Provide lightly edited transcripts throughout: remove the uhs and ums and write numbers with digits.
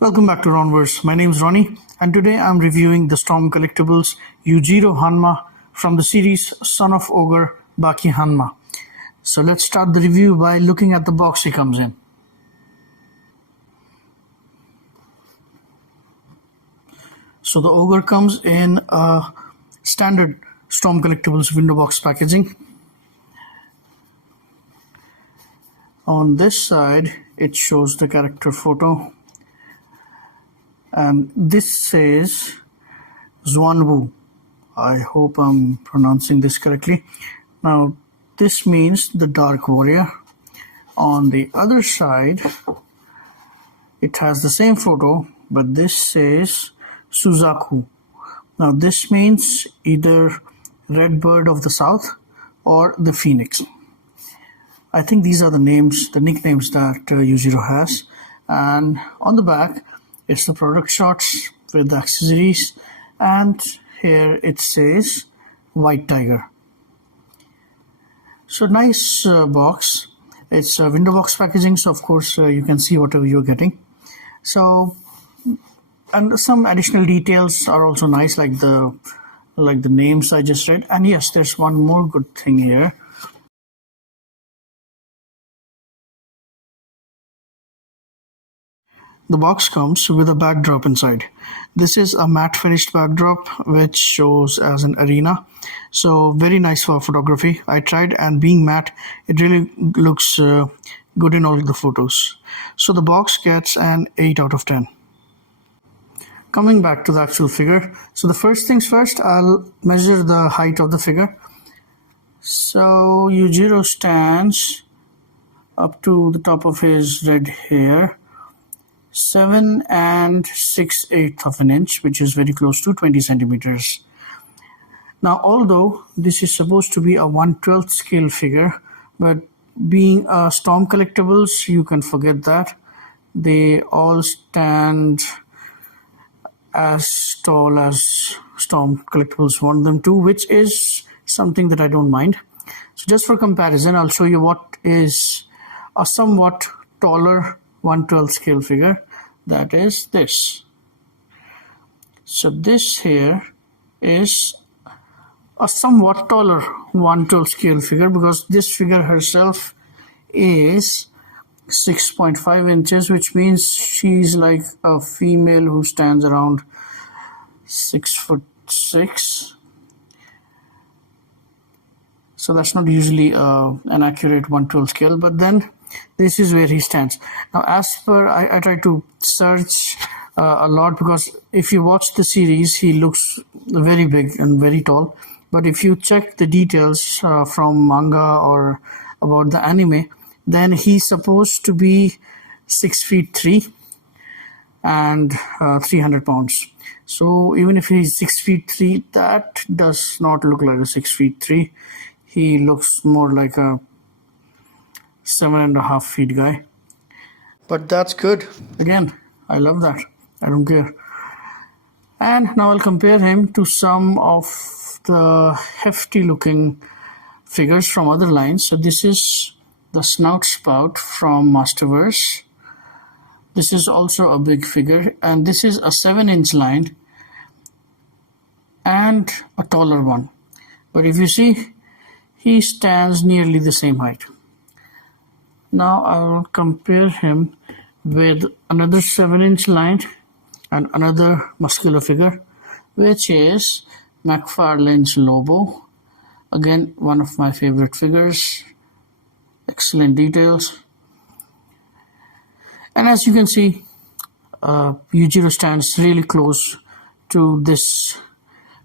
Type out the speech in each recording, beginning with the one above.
Welcome back to Ronverse. My name is Ronnie, and today I'm reviewing the Storm Collectibles Yuujiro Hanma from the series Son of Ogre Baki Hanma. So let's start the review by looking at the box he comes in. So the Ogre comes in a standard Storm Collectibles window box packaging. On this side, it shows the character photo. And this says Xuanwu. I hope I'm pronouncing this correctly. Now, this means the Dark Warrior. On the other side, it has the same photo, but this says Suzaku. Now, this means either Red Bird of the South or the Phoenix. I think these are the nicknames that Yuujiro has. And on the back, it's the product shots with the accessories, and here it says White Tiger. So nice box. It's a window box packaging, so of course you can see whatever you're getting. So, and some additional details are also nice, like the names I just read. And yes, there's one more good thing here. The box comes with a backdrop inside. This is a matte finished backdrop which shows as an arena. So very nice for photography. I tried, and being matte, it really looks good in all the photos. So the box gets an 8 out of 10. Coming back to the actual figure. So the first things first, I'll measure the height of the figure. So Yuujiro stands up to the top of his red hair. 7 6/8 of an inch, which is very close to 20 centimeters. Now, although this is supposed to be a 1/12 scale figure, but being a Storm Collectibles, you can forget that. They all stand as tall as Storm Collectibles want them to, which is something that I don't mind. So just for comparison, I'll show you what is a somewhat taller 1/12 scale figure. That is this. So this here is a somewhat taller 1/12 scale figure, because this figure herself is 6.5 inches, which means she's like a female who stands around 6'6". So that's not usually an accurate 1/12 scale, but then this is where he stands. Now, as per, I try to search a lot, because if you watch the series, he looks very big and very tall. But if you check the details from manga or about the anime, then he's supposed to be 6'3" and 300 pounds. So even if he's 6'3", that does not look like a 6'3". He looks more like a 7.5 feet guy. But that's good. Again, I love that. I don't care. And now I'll compare him to some of the hefty looking figures from other lines. So this is the Snout Spout from Masterverse. This is also a big figure, and this is a 7-inch line and a taller one. But if you see, he stands nearly the same height. Now I'll compare him with another 7-inch line and another muscular figure, which is McFarlane's Lobo. Again, one of my favorite figures. Excellent details. And as you can see, Yuujiro stands really close to this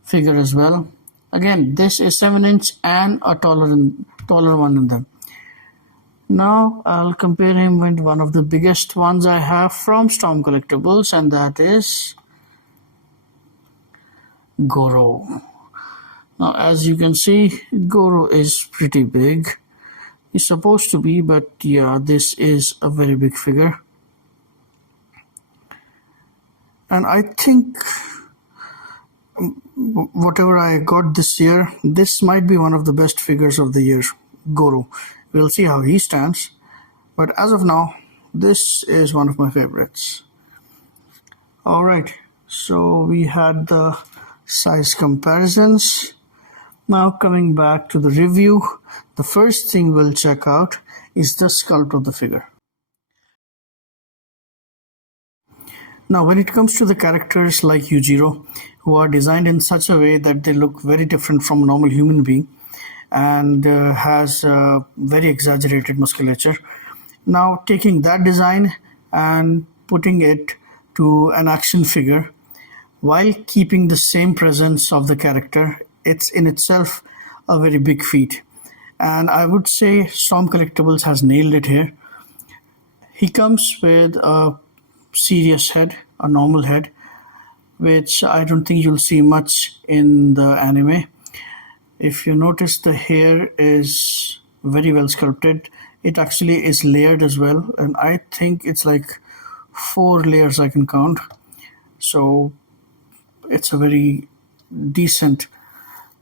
figure as well. Again, this is 7-inch and a taller one than them. Now I'll compare him with one of the biggest ones I have from Storm Collectibles, and that is Goro. Now, as you can see, Goro is pretty big. He's supposed to be, but yeah, this is a very big figure. And I think whatever I got this year, this might be one of the best figures of the year, Goro. We'll see how he stands. But as of now, this is one of my favorites. All right, so we had the size comparisons. Now coming back to the review, the first thing we'll check out is the sculpt of the figure. Now when it comes to the characters like Yuujiro, who are designed in such a way that they look very different from a normal human being and has very exaggerated musculature. Now taking that design and putting it to an action figure while keeping the same presence of the character, it's in itself a very big feat. And I would say Storm Collectibles has nailed it here. He comes with a serious head, a normal head, which I don't think you'll see much in the anime. If you notice, the hair is very well sculpted. It actually is layered as well, and I think it's like 4 layers I can count. So it's a very decent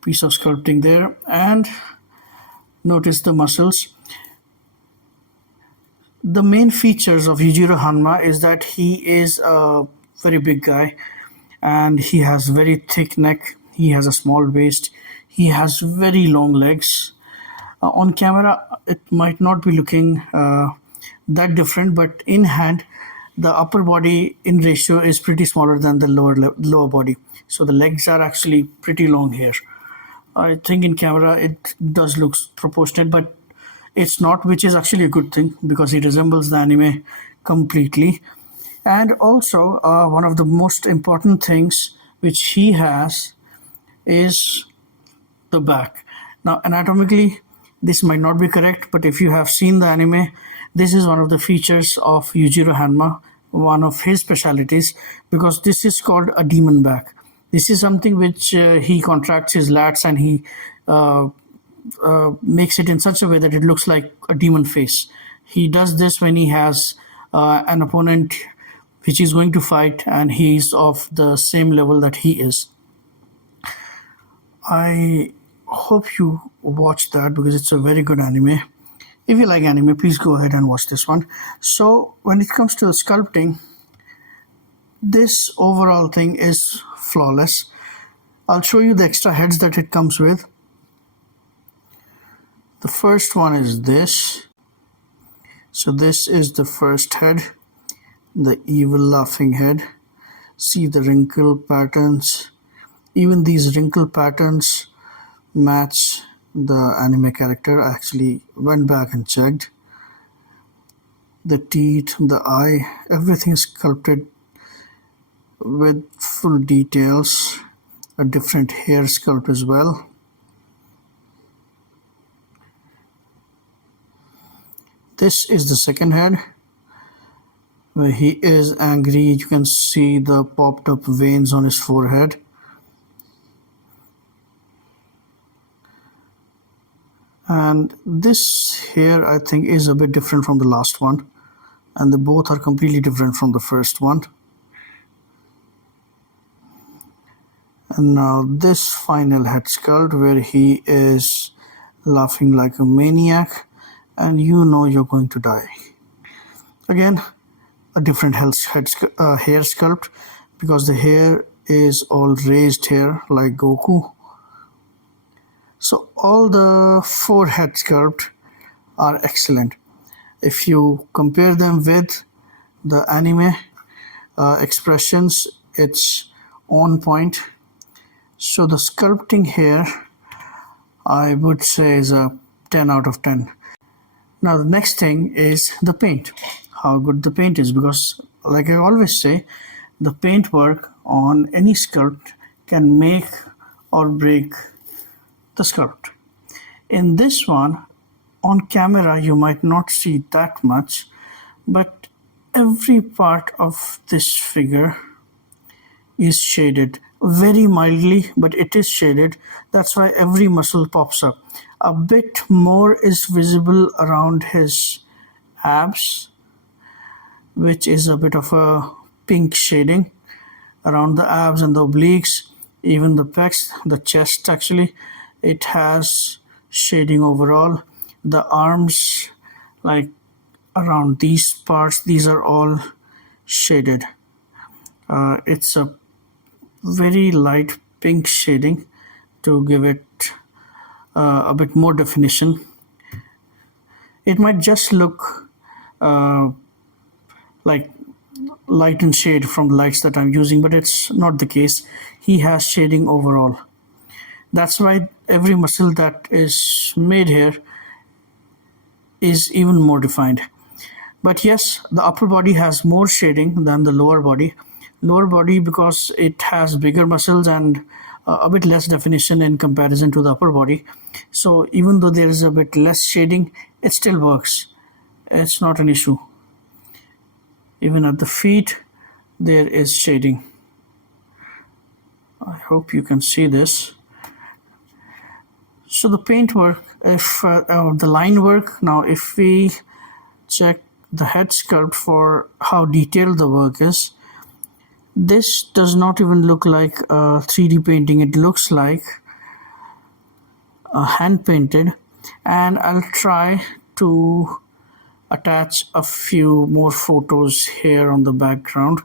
piece of sculpting there. And notice the muscles. The main features of Yuujiro Hanma is that he is a very big guy and he has very thick neck. He has a small waist. He has very long legs. On camera, it might not be looking that different, but in hand, the upper body in ratio is pretty smaller than the lower body. So the legs are actually pretty long here. I think in camera it does look proportionate, but it's not, which is actually a good thing because he resembles the anime completely. And also, one of the most important things which he has is the back. Now, anatomically, this might not be correct, but if you have seen the anime, this is one of the features of Yuujiro Hanma, one of his specialities, because this is called a demon back. This is something which he contracts his lats and he makes it in such a way that it looks like a demon face. He does this when he has an opponent which he's going to fight and he's of the same level that he is. I hope you watch that because it's a very good anime. If you like anime, please go ahead and watch this one. So when it comes to the sculpting, this overall thing is flawless. I'll show you the extra heads that it comes with. The first one is this. So this is the first head, the evil laughing head. See the wrinkle patterns. Even these wrinkle patterns match the anime character. I actually went back and checked. The teeth, the eye, everything is sculpted with full details. A different hair sculpt as well. This is the second head where he is angry. You can see the popped up veins on his forehead. And this here I think is a bit different from the last one, and they both are completely different from the first one. And now this final head sculpt where he is laughing like a maniac and you know you're going to die. Again, a different hair sculpt because the hair is all raised hair like Goku. So all the 4 head sculpt are excellent. If you compare them with the anime expressions, it's on point. So the sculpting here, I would say, is a 10 out of 10. Now the next thing is the paint. How good the paint is, because like I always say, the paint work on any sculpt can make or break the sculpt. In this one, on camera you might not see that much, but every part of this figure is shaded very mildly, but it is shaded. That's why every muscle pops up. A bit more is visible around his abs, which is a bit of a pink shading around the abs and the obliques, even the pecs, the chest actually. It has shading overall. The arms, like around these parts, these are all shaded. It's a very light pink shading to give it a bit more definition. It might just look uh, like light and shade from the lights that I'm using, but it's not the case. He has shading overall. That's why every muscle that is made here is even more defined. But yes, the upper body has more shading than the lower body. Lower body because it has bigger muscles and a bit less definition in comparison to the upper body. So even though there is a bit less shading, it still works. It's not an issue. Even at the feet, there is shading. I hope you can see this. So the paint work, if the line work, now if we check the head sculpt for how detailed the work is, this does not even look like a 3D painting. It looks like a hand painted, and I'll try to attach a few more photos here on the background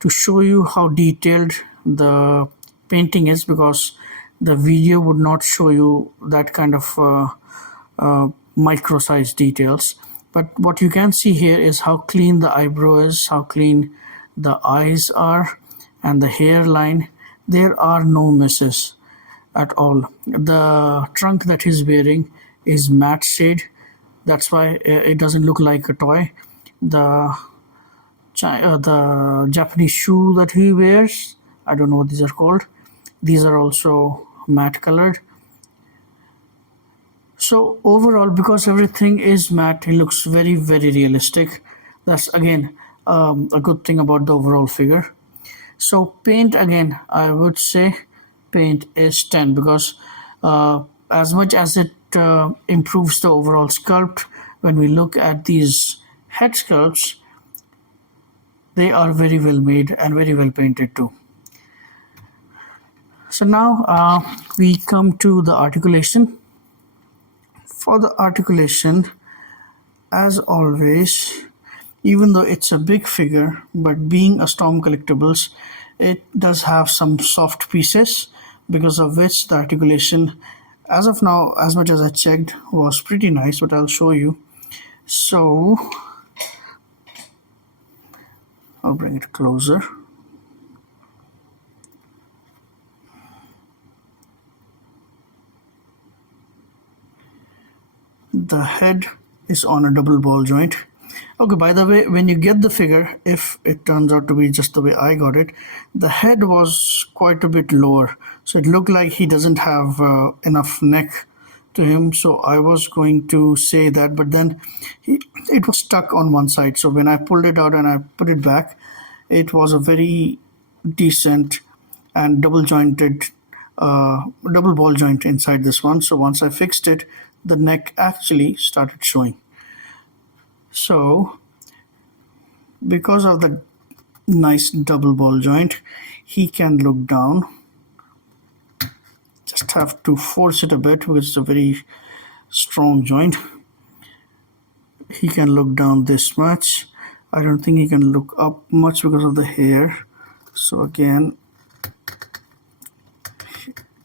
to show you how detailed the painting is, because the video would not show you that kind of micro size details. But what you can see here is how clean the eyebrow is, how clean the eyes are, and the hairline. There are no misses at all. The trunk that he's wearing is matte shade. That's why it doesn't look like a toy. The Japanese shoe that he wears, I don't know what these are called. These are also matte colored. So overall, because everything is matte, it looks very, very realistic. That's again a good thing about the overall figure. So paint, again, I would say paint is 10, because as much as it improves the overall sculpt, when we look at these head sculpts, they are very well made and very well painted too. So now we come to the articulation. For the articulation, as always, even though it's a big figure, but being a Storm Collectibles, it does have some soft pieces, because of which the articulation, as of now, as much as I checked, was pretty nice, but I'll show you. So I'll bring it closer. The head is on a double ball joint. Okay, by the way, when you get the figure, if it turns out to be just the way I got it, the head was quite a bit lower. So it looked like he doesn't have enough neck to him. So I was going to say that, but then it was stuck on one side. So when I pulled it out and I put it back, it was a very decent and double jointed, double ball joint inside this one. So once I fixed it, the neck actually started showing. So because of the nice double ball joint, he can look down. Just have to force it a bit because it's a very strong joint. He can look down this much. I don't think he can look up much because of the hair. So again,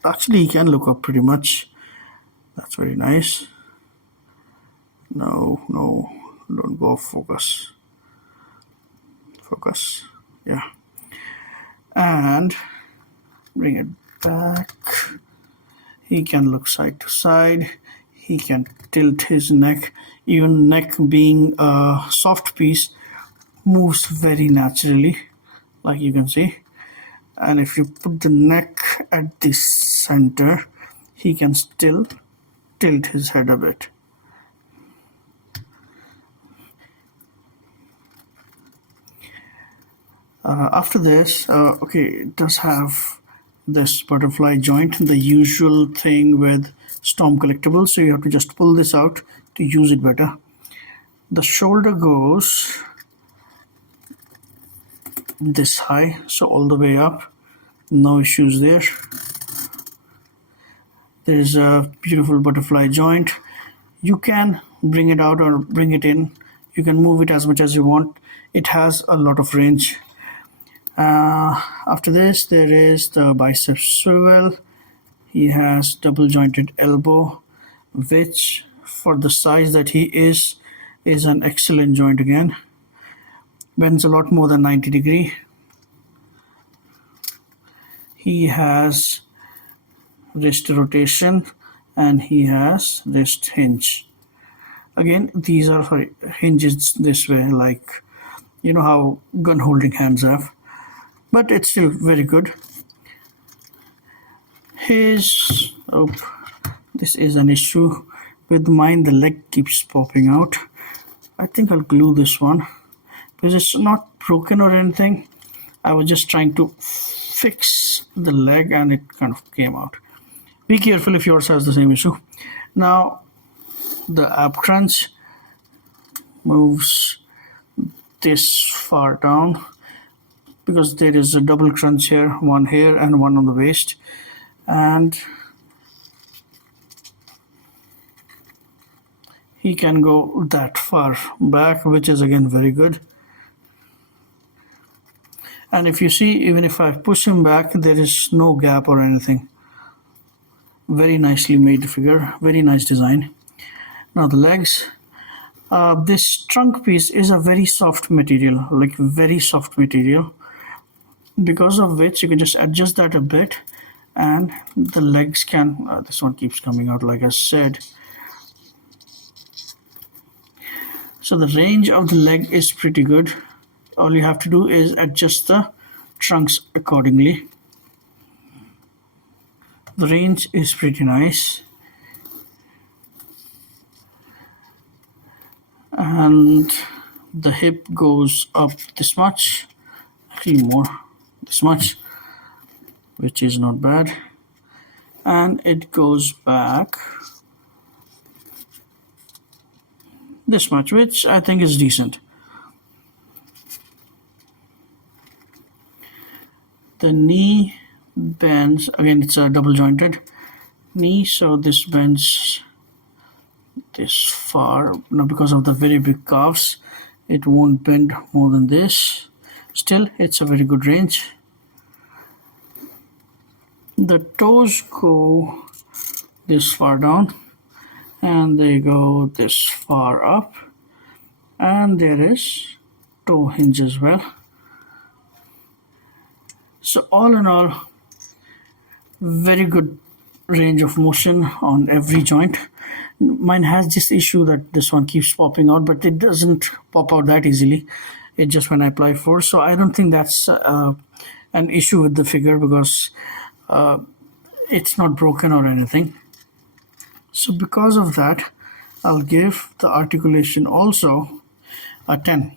actually he can look up pretty much. That's very nice. No, don't go focus. Focus, yeah. And bring it back. He can look side to side. He can tilt his neck. Even neck being a soft piece moves very naturally, like you can see. And if you put the neck at the center, he can still tilt his head a bit. After this, okay, it does have this butterfly joint, the usual thing with Storm Collectibles. So you have to just pull this out to use it better. The shoulder goes this high, so all the way up. No issues there. There's a beautiful butterfly joint. You can bring it out or bring it in. You can move it as much as you want. It has a lot of range. After this, there is the bicep swivel. He has double jointed elbow, which for the size that he is an excellent joint again. Bends a lot more than 90 degree. He has wrist rotation and he has wrist hinge. Again, these are for hinges this way, like you know how gun holding hands have, but it's still very good. This is an issue with mine. The leg keeps popping out. I think I'll glue this one because it's not broken or anything. I was just trying to fix the leg and it kind of came out. Be careful if yours has the same issue. Now the ab crunch moves this far down because there is a double crunch here, one here and one on the waist, and he can go that far back, which is again very good. And if you see, even if I push him back, there is no gap or anything. Very nicely made figure, very nice design. Now the legs. This trunk piece is a very soft material, like very soft material, because of which you can just adjust that a bit and the legs can, this one keeps coming out like I said. So the range of the leg is pretty good. All you have to do is adjust the trunks accordingly. The range is pretty nice. And the hip goes up this much, actually more, this much, which is not bad. And it goes back this much, which I think is decent. The knee bends, again it's a double jointed knee, so this bends this far. Now because of the very big calves, it won't bend more than this. Still, it's a very good range. The toes go this far down and they go this far up, and there is toe hinge as well. So all in all, very good range of motion on every joint. Mine has this issue that this one keeps popping out, but it doesn't pop out that easily. It just when I apply force. So I don't think that's an issue with the figure because it's not broken or anything. So because of that, I'll give the articulation also a 10.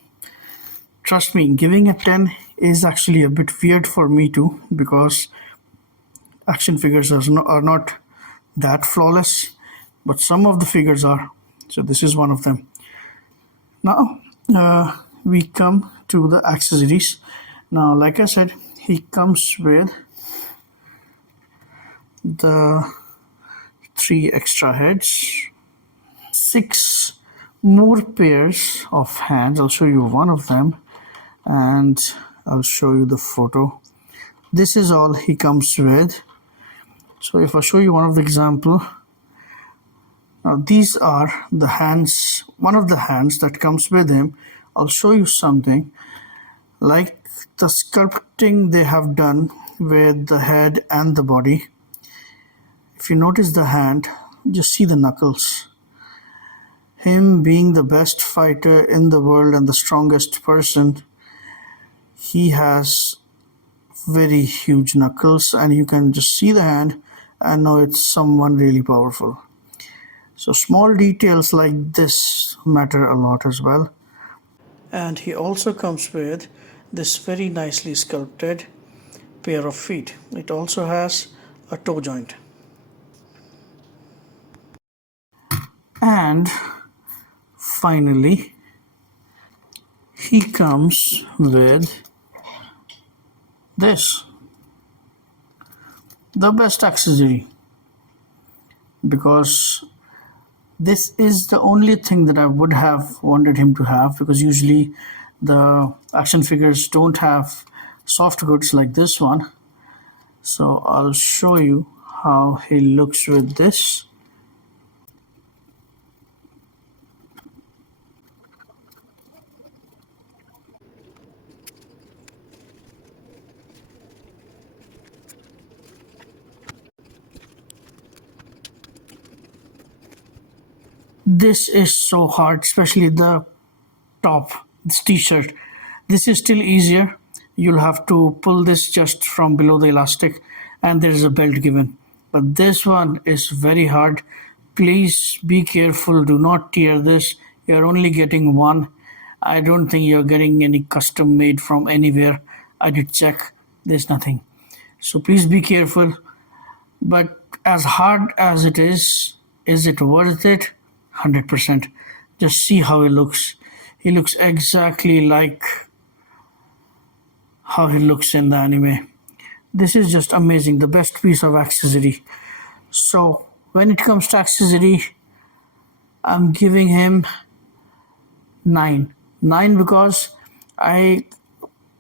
Trust me, giving a 10 is actually a bit weird for me too, because action figures are not that flawless, but some of the figures are. So this is one of them. Now we come to the accessories. Now like I said, he comes with the 3 extra heads, 6 more pairs of hands. I'll show you one of them and I'll show you the photo. This is all he comes with. So if I show you one of the example, now these are the hands, one of the hands that comes with him. I'll show you something like the sculpting they have done with the head and the body. If you notice the hand, just see the knuckles. Him being the best fighter in the world and the strongest person, he has very huge knuckles, and you can just see the hand and know it's someone really powerful. So small details like this matter a lot as well. And he also comes with this very nicely sculpted pair of feet. It also has a toe joint. And finally, he comes with this, the best accessory, because this is the only thing that I would have wanted him to have, because usually the action figures don't have soft goods like this one. So I'll show you how he looks with this. This is so hard, especially the top, this t-shirt. This is still easier. You'll have to pull this just from below the elastic, and there is a belt given. But this one is very hard. Please be careful, do not tear this. You're only getting one. I don't think you're getting any custom made from anywhere. I did check, there's nothing. So please be careful. But as hard as it is it worth it? 100%. Just see how he looks. He looks exactly like how he looks in the anime. This is just amazing, the best piece of accessory. So when it comes to accessory, I'm giving him 9. 9 because I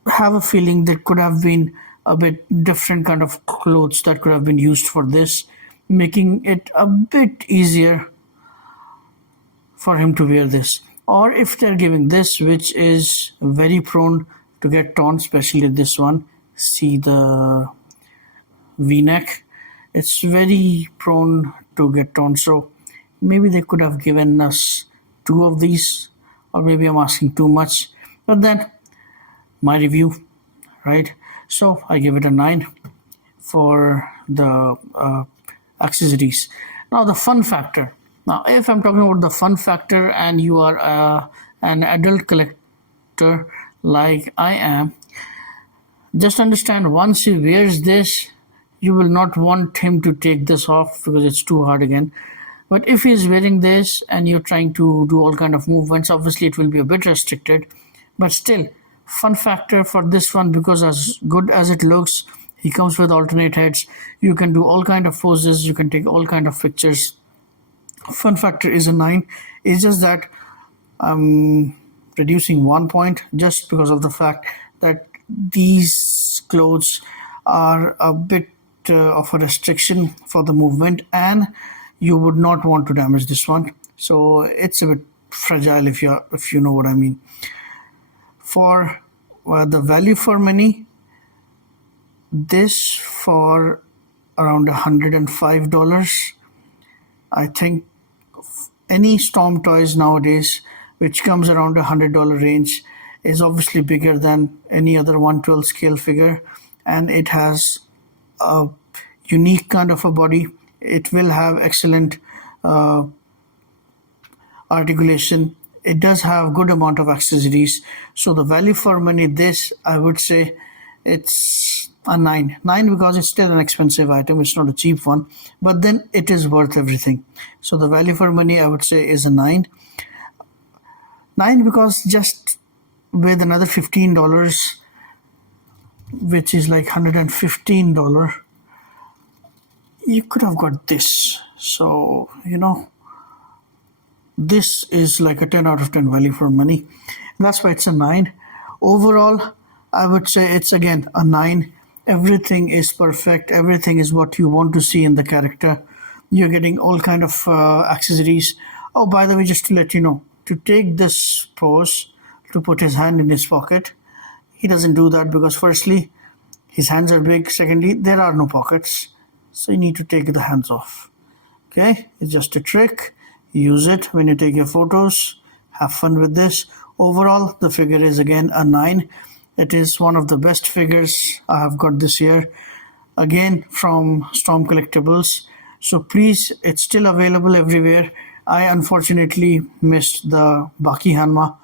have a feeling there could have been a bit different kind of clothes that could have been used for this, making it a bit easier for him to wear this. Or if they're giving this, which is very prone to get torn, especially this one, see the v-neck, it's very prone to get torn. So maybe they could have given us 2 of these, or maybe I'm asking too much. But then my review, right? So I give it a 9 for the accessories. Now the fun factor. Now if I'm talking about the fun factor and you are an adult collector like I am, just understand once he wears this, you will not want him to take this off because it's too hard again. But if he's wearing this and you're trying to do all kind of movements, obviously it will be a bit restricted. But still, fun factor for this one, because as good as it looks, he comes with alternate heads. You can do all kind of poses, you can take all kind of pictures. Fun factor is a 9. It's just that I'm reducing 1 point just because of the fact that these clothes are a bit of a restriction for the movement, and you would not want to damage this one. So it's a bit fragile, if you know what I mean. For the value for money, this for around $105. I think any Storm toys nowadays, which comes around $100 range, is obviously bigger than any other 1/12 scale figure, and it has a unique kind of a body. It will have excellent articulation. It does have good amount of accessories. So the value for money, this I would say it's a 9. 9 because it's still an expensive item. It's not a cheap one, but then it is worth everything. So the value for money, I would say, is a 9. 9 because just with another $15, which is like $115, you could have got this. So this is like a 10 out of 10 value for money. That's why it's a 9. Overall, I would say it's again a 9. Everything is perfect. Everything is what you want to see in the character. You're getting all kind of accessories. Oh, by the way, just to let you know, to take this pose, to put his hand in his pocket, he doesn't do that because firstly, his hands are big. Secondly, there are no pockets. So you need to take the hands off. Okay, it's just a trick. Use it when you take your photos. Have fun with this. Overall, the figure is again a 9. It is one of the best figures I have got this year. Again, from Storm Collectibles. So please, it's still available everywhere. I unfortunately missed the Baki Hanma.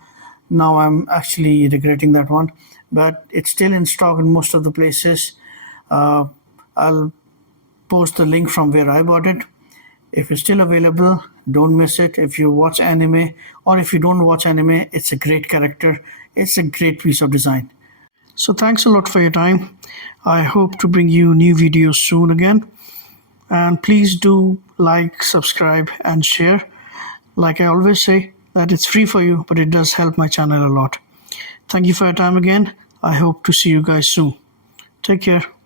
Now I'm actually regretting that one. But it's still in stock in most of the places. I'll post the link from where I bought it. If it's still available, don't miss it. If you watch anime or if you don't watch anime, it's a great character. It's a great piece of design. So thanks a lot for your time. I hope to bring you new videos soon again. And please do like, subscribe, and share. Like I always say, that it's free for you, but it does help my channel a lot. Thank you for your time again. I hope to see you guys soon. Take care.